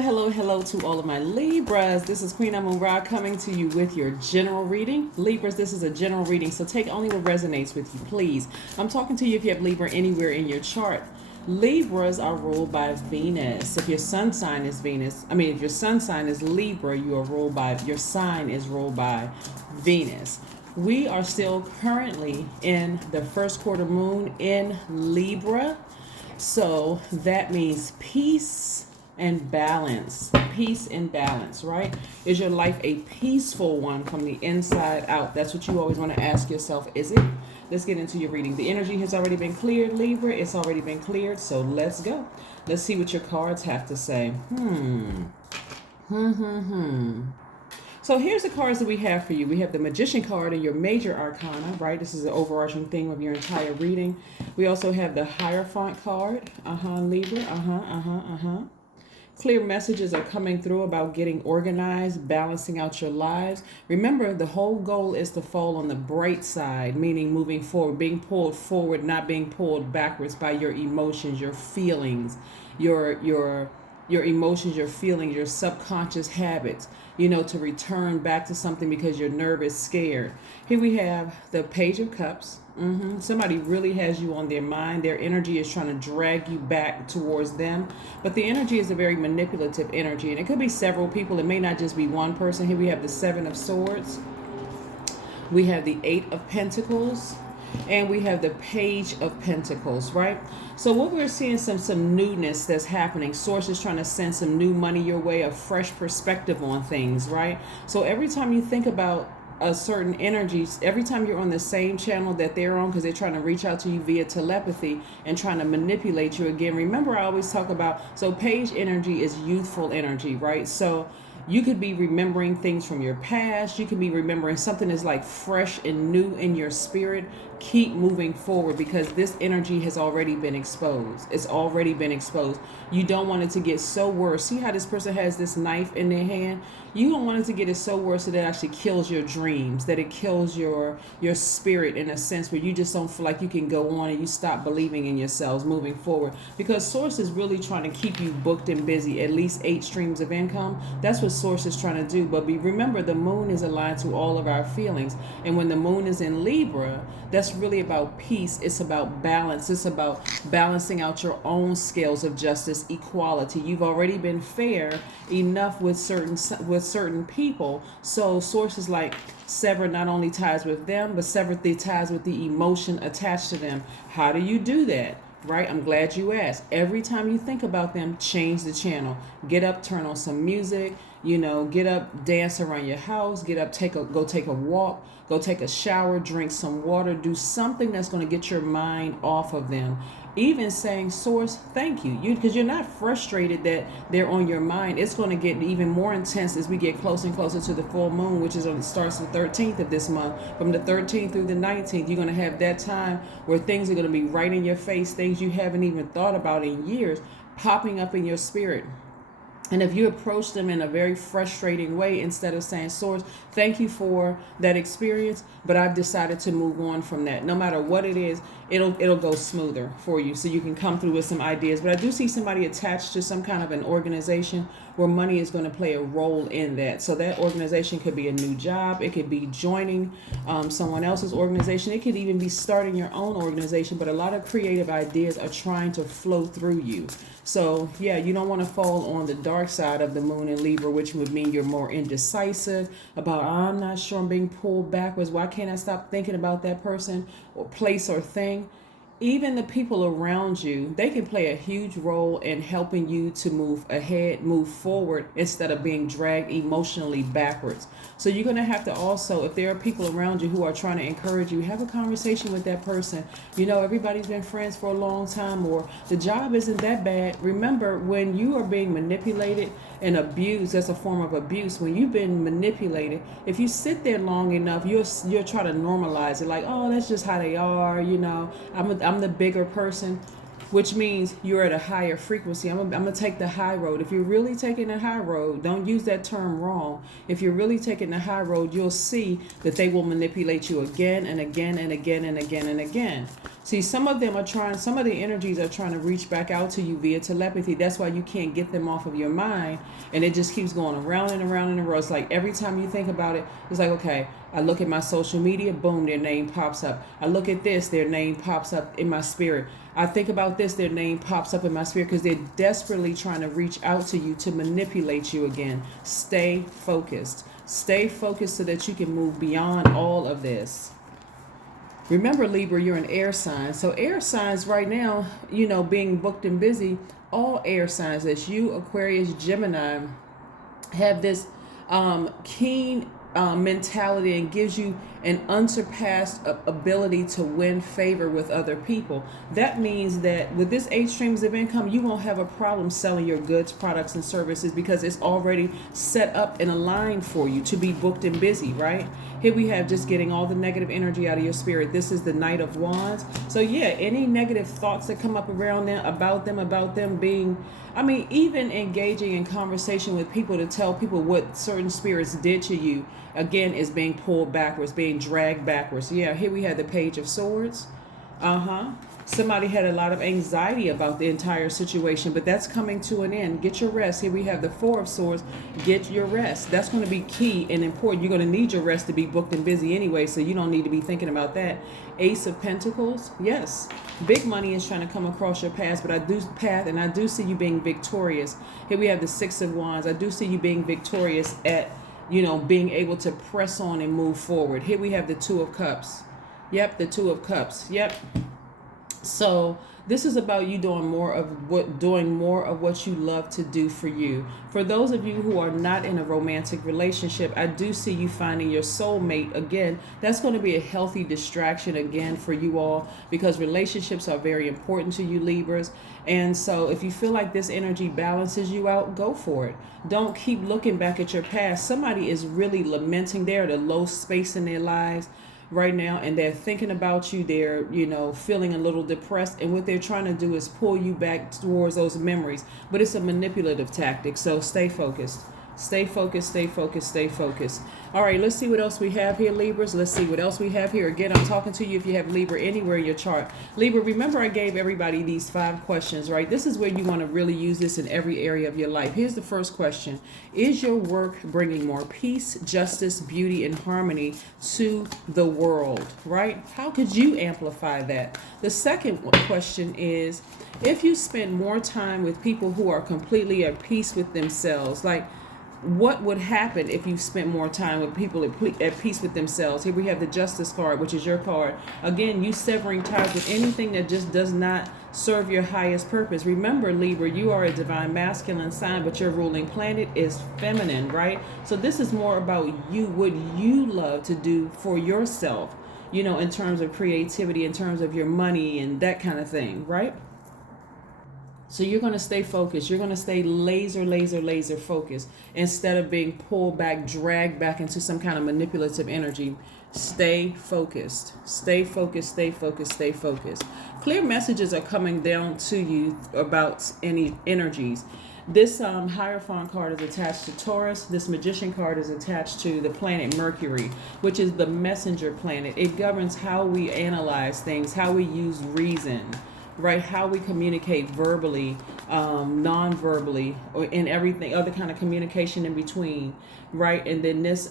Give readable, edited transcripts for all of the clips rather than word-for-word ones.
Hello to all of my Libras. This is Queen Amun Ra coming to you with your general reading. Libras, this is a general reading, so take only what resonates with you, please. I'm talking to you if you have Libra anywhere in your chart. Libras are ruled by Venus. If your sun sign is if your sun sign is Libra, your sign is ruled by Venus. We are still currently in the first quarter moon in Libra. So that means peace and balance. Peace and balance, right? Is your life a peaceful one from the inside out? That's what you always want to ask yourself, is it? Let's get into your reading. The energy has already been cleared, Libra. It's already been cleared, so let's go. Let's see what your cards have to say. So here's the cards that we have for you. We have the Magician card in your major arcana, right? This is the overarching theme of your entire reading. We also have the Hierophant card. Libra. Clear messages are coming through about getting organized, balancing out your lives. Remember, the whole goal is to fall on the bright side, meaning moving forward, being pulled forward, not being pulled backwards by your emotions, your feelings, your emotions, your feelings, your subconscious habits, to return back to something because you're nervous, scared. Here we have the Page of Cups. Somebody really has you on their mind. Their energy is trying to drag you back towards them. But the energy is a very manipulative energy. And it could be several people. It may not just be one person. Here we have the Seven of Swords. We have the Eight of Pentacles. And we have the Page of Pentacles, right? So what we're seeing some newness that's happening. Source is trying to send some new money your way, a fresh perspective on things, right? So every time you think about a certain energy, every time you're on the same channel that they're on, because they're trying to reach out to you via telepathy and trying to manipulate you again. Remember, I always talk about, so Page energy is youthful energy, right? So you could be remembering things from your past. You could be remembering something that's like fresh and new in your spirit. Keep moving forward because this energy has already been exposed. It's already been exposed. You don't want it to get so worse. See how this person has this knife in their hand? You don't want it to get it so worse that it actually kills your dreams, that it kills your spirit in a sense where you just don't feel like you can go on and you stop believing in yourselves moving forward. Because Source is really trying to keep you booked and busy, at least 8 streams of income. That's what Source is trying to do. But remember, the moon is aligned to all of our feelings. And when the moon is in Libra, that's really about peace. It's about balance. It's about balancing out your own scales of justice, equality. You've already been fair enough with certain people. So Source is like, sever not only ties with them, but sever the ties with the emotion attached to them. How do you do that? Right? I'm glad you asked. Every time you think about them, change the channel. Get up, turn on some music, get up, dance around your house, get up, go take a walk, go take a shower, drink some water, do something that's going to get your mind off of them. Even saying, Source, thank you. Because you're not frustrated that they're on your mind. It's going to get even more intense as we get closer and closer to the full moon, which starts the 13th of this month. From the 13th through the 19th, you're going to have that time where things are going to be right in your face, things you haven't even thought about in years, popping up in your spirit. And if you approach them in a very frustrating way, instead of saying, Source, thank you for that experience, but I've decided to move on from that. No matter what it is, it'll go smoother for you so you can come through with some ideas. But I do see somebody attached to some kind of an organization where money is going to play a role in that. So that organization could be a new job. It could be joining someone else's organization. It could even be starting your own organization. But a lot of creative ideas are trying to flow through you. So, yeah, you don't want to fall on the dark side of the moon in Libra, which would mean you're more indecisive about, I'm not sure, I'm being pulled backwards. Why can't I stop thinking about that person or place or thing? Even the people around you, they can play a huge role in helping you to move ahead, move forward, instead of being dragged emotionally backwards. So you're going to have to also, if there are people around you who are trying to encourage you, have a conversation with that person. Everybody's been friends for a long time, or the job isn't that bad. Remember, when you are being manipulated and abused, that's a form of abuse. When you've been manipulated, if you sit there long enough, you'll try to normalize it. Like, oh, that's just how they are. I'm the bigger person, which means you're at a higher frequency. I'm gonna take the high road. If you're really taking the high road, don't use that term wrong. If you're really taking the high road, you'll see that they will manipulate you again and again and again and again and again. See, some of them are trying, some of the energies are trying to reach back out to you via telepathy. That's why you can't get them off of your mind. And it just keeps going around and around in a row. It's like every time you think about it, it's like, okay, I look at my social media, boom, their name pops up. I look at this, their name pops up in my spirit. I think about this, their name pops up in my spirit, because they're desperately trying to reach out to you to manipulate you again. Stay focused. Stay focused so that you can move beyond all of this. Remember, Libra, you're an air sign. So air signs right now, being booked and busy, all air signs, that's you, Aquarius, Gemini, have this keen mentality, and gives you an unsurpassed ability to win favor with other people. That means that with this 8 streams of income, you won't have a problem selling your goods, products, and services, because it's already set up and aligned for you to be booked and busy, right? Here we have just getting all the negative energy out of your spirit. This is the Knight of Wands. So yeah, any negative thoughts that come up around them, about them being, even engaging in conversation with people to tell people what certain spirits did to you, again, is being pulled backwards, being dragged backwards. Yeah, here we have the Page of Swords. Somebody had a lot of anxiety about the entire situation, but that's coming to an end. Get your rest. Here we have the Four of Swords. Get your rest. That's going to be key and important. You're going to need your rest to be booked and busy anyway, so you don't need to be thinking about that. Ace of Pentacles. Yes, big money is trying to come across your path, but I do see you being victorious. Here we have the Six of Wands. I do see you being victorious at being able to press on and move forward. Here we have the Two of Cups. Yep, the Two of Cups. Yep. So this is about you doing more of what you love to do for you. For those of you who are not in a romantic relationship, I do see you finding your soulmate again. That's going to be a healthy distraction again for you all, because relationships are very important to you, Libras. And so if you feel like this energy balances you out, go for it. Don't keep looking back at your past. Somebody is really lamenting. They're at a low space in their lives right now, and they're thinking about you. They're feeling a little depressed, and what they're trying to do is pull you back towards those memories, but it's a manipulative tactic. So stay focused. Stay focused, stay focused, stay focused. All right, let's see what else we have here, Libras. Let's see what else we have here. Again, I'm talking to you if you have Libra anywhere in your chart. Libra, remember I gave everybody these 5 questions, right? This is where you want to really use this in every area of your life. Here's the first question. Is your work bringing more peace, justice, beauty, and harmony to the world, right? How could you amplify that? The second question is, if you spend more time with people who are completely at peace with themselves, like, what would happen if you spent more time with people at peace with themselves? Here we have the Justice card, which is your card. Again, you severing ties with anything that just does not serve your highest purpose. Remember, Libra, you are a divine masculine sign, but your ruling planet is feminine, right? So this is more about you, what you love to do for yourself, in terms of creativity, in terms of your money and that kind of thing, right? So you're going to stay focused. You're going to stay laser focused, instead of being pulled back, dragged back into some kind of manipulative energy. Stay focused. Stay focused, stay focused, stay focused. Clear messages are coming down to you about any energies. This Hierophant card is attached to Taurus. This Magician card is attached to the planet Mercury, which is the messenger planet. It governs how we analyze things, how we use reason, right? How we communicate verbally, non-verbally, or in everything, other kind of communication in between, right? And then this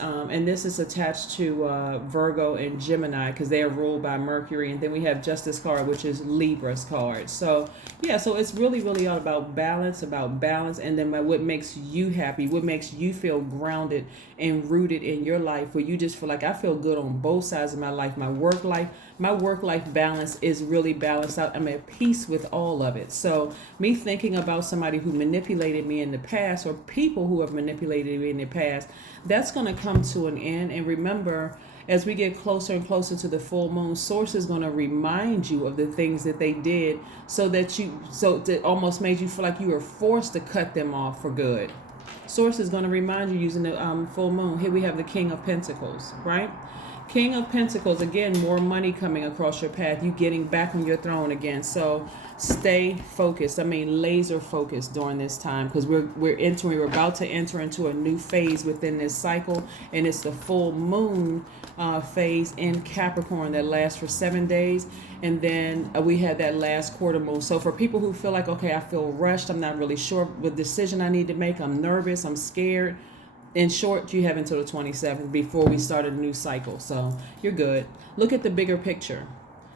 is attached to Virgo and Gemini, because they are ruled by Mercury. And then we have Justice card, which is Libra's card. So yeah, so it's really all about balance, and then what makes you happy, what makes you feel grounded and rooted in your life, where you just feel like, I feel good on both sides of my life. My work life balance is really balanced out. I'm at peace with all of it. So me thinking about somebody who manipulated me in the past, or people who have manipulated me in the past, that's going to come to an end. And remember, as we get closer and closer to the full moon, Source is going to remind you of the things that they did, so it almost made you feel like you were forced to cut them off for good. Source is going to remind you using the full moon. Here we have the King of Pentacles, right? King of Pentacles, again, more money coming across your path. You getting back on your throne again. So stay focused. I mean, laser focused during this time, because we're about to enter into a new phase within this cycle, and it's the full moon phase in Capricorn that lasts for 7 days, and then we have that last quarter moon. So for people who feel like, okay, I feel rushed, I'm not really sure what decision I need to make, I'm nervous, I'm scared. In short, you have until the 27th before we start a new cycle. So you're good. Look at the bigger picture.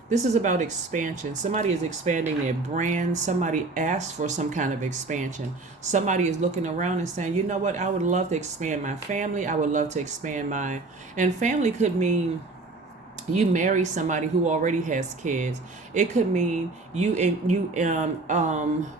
This is about expansion. Somebody is expanding their brand. Somebody asked for some kind of expansion. Somebody is looking around and saying, you know what, I would love to expand my family. I would love to expand my... And family could mean you marry somebody who already has kids. It could mean you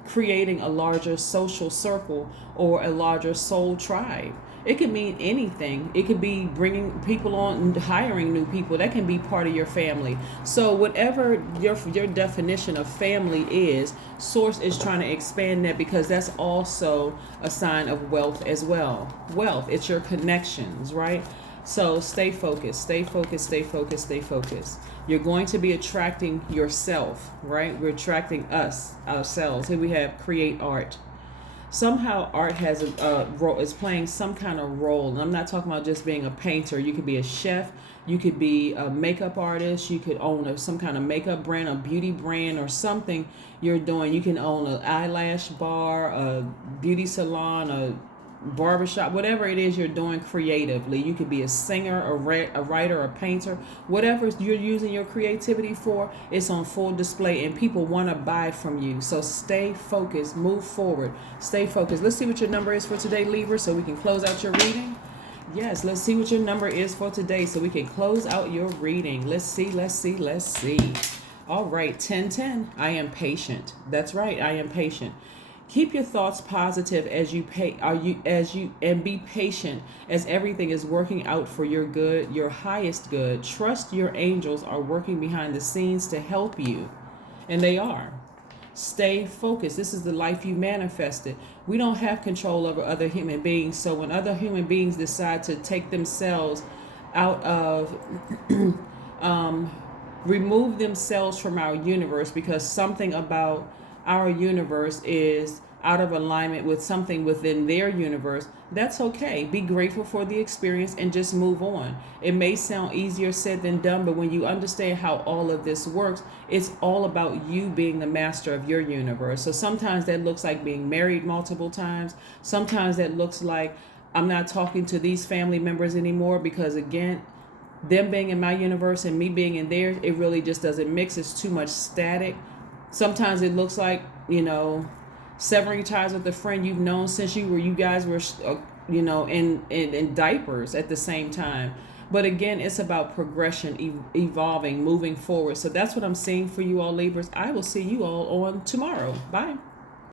creating a larger social circle or a larger soul tribe. It could mean anything. It could be bringing people on and hiring new people. That can be part of your family. So whatever your definition of family is, Source is trying to expand that, because that's also a sign of wealth as well. Wealth, it's your connections, right? So stay focused, stay focused, stay focused, stay focused. You're going to be attracting yourself, right? We're attracting ourselves. Here we have create art. Somehow art has a role, is playing some kind of role. And I'm not talking about just being a painter. You could be a chef. You could be a makeup artist. You could own some kind of makeup brand, a beauty brand, or something you're doing. You can own an eyelash bar, a beauty salon, a barbershop, whatever it is you're doing creatively. You could be a singer, a writer, a painter, whatever you're using your creativity for, it's on full display and people want to buy from you. So stay focused, move forward, stay focused. Let's see what your number is for today, Libra, so we can close out your reading. Yes, let's see what your number is for today so we can close out your reading. Let's see. All right, 1010. I am patient. That's right, I am patient. Keep your thoughts positive as you and be patient as everything is working out for your good, your highest good. Trust your angels are working behind the scenes to help you, and they are. Stay focused. This is the life you manifested. We don't have control over other human beings, so when other human beings decide to take themselves out of remove themselves from our universe because something about our universe is out of alignment with something within their universe, that's okay. Be grateful for the experience and just move on. It may sound easier said than done, but when you understand how all of this works, it's all about you being the master of your universe. So sometimes that looks like being married multiple times. Sometimes that looks like I'm not talking to these family members anymore because, again, them being in my universe and me being in theirs, it really just doesn't mix. It's too much static. Sometimes it looks like, severing ties with a friend you've known since you guys were, in diapers at the same time. But again, it's about progression, evolving, moving forward. So that's what I'm seeing for you all, Libras. I will see you all on tomorrow. Bye.